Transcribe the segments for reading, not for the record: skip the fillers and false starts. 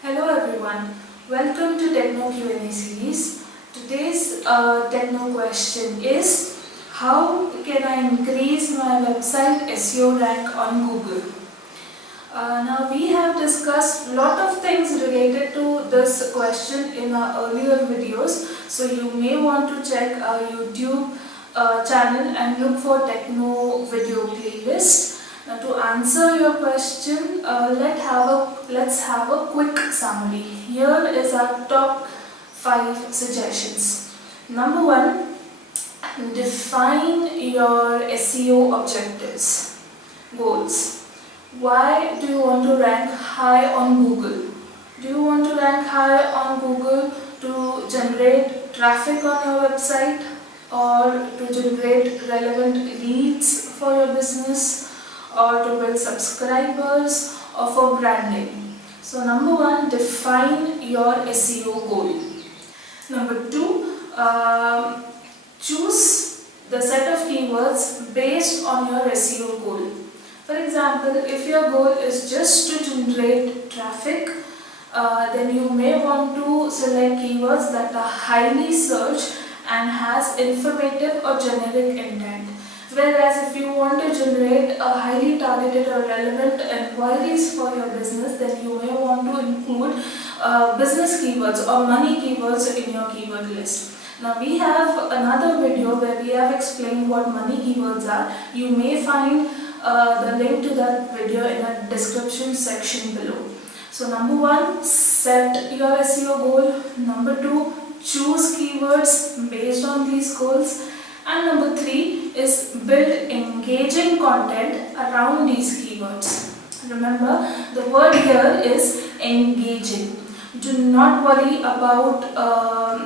Hello everyone, welcome to Techno Q&A series. Today's Techno question is, how can I increase my website SEO rank on Google? Now we have discussed a lot of things related to this question in our earlier videos, so you may want to check our YouTube channel and look for Techno video playlist. Now to answer your question, let's have a quick summary. Here is our top 5 suggestions. Number 1, define your SEO objectives, goals. Why do you want to rank high on Google? Do you want to rank high on Google to generate traffic on your website, or to generate relevant leads for your business, or to build subscribers, or for branding? So number 1, define your SEO goal. Number 2, choose the set of keywords based on your SEO goal. For example, if your goal is just to generate traffic, then you may want to select keywords that are highly searched and has informative or generic intent. Whereas if you want to generate a highly targeted or relevant inquiries for your business, then you may want to include business keywords or money keywords in your keyword list. Now we have another video where we have explained what money keywords are. You may find the link to that video in the description section below. So number 1, set your SEO goal. Number 2, choose keywords based on these goals. And number 3 is build engaging content around these keywords. Remember, the word here is engaging. Do not worry about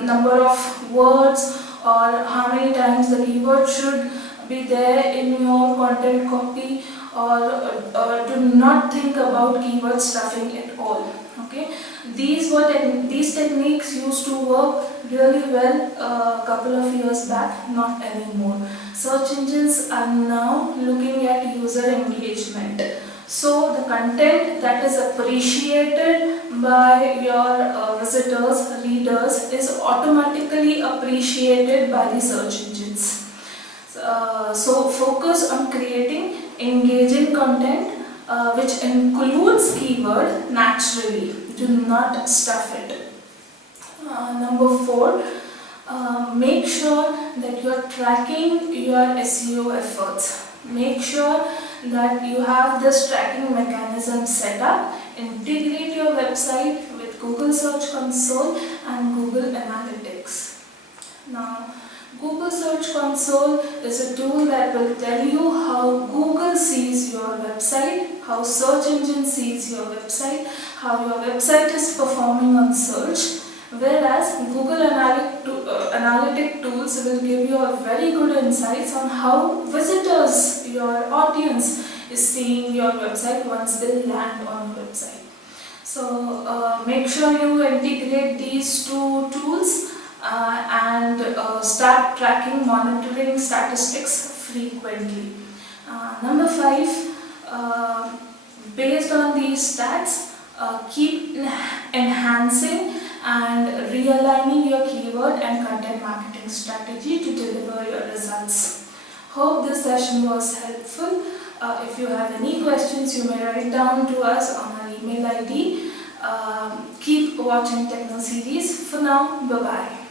number of words or how many times the keyword should be there in your content copy, or do not think about keyword stuffing at all. Okay, these techniques used to work really well a couple of years back, not anymore. Search engines are now looking at user engagement. So the content that is appreciated by your visitors, readers, is automatically appreciated by the search engines. So focus on creating engaging content which includes keyword naturally. Do not stuff it. Number 4, make sure that you are tracking your SEO efforts. Make sure that you have this tracking mechanism set up. Integrate your website with Google Search Console and Google Analytics. Now, Google Search Console is a tool that will tell you how Google sees your website, how search engine sees your website, how your website is performing on search. Whereas Google Analytic tools will give you a very good insights on how visitors, your audience, is seeing your website once they land on your website. So make sure you integrate these two tools and start tracking, monitoring statistics frequently. Number 5, based on these stats, keep enhancing and realigning your keyword and content marketing strategy to deliver your results. Hope this session was helpful. If you have any questions, you may write down to us on our email ID. Keep watching Techno series. For now, bye-bye.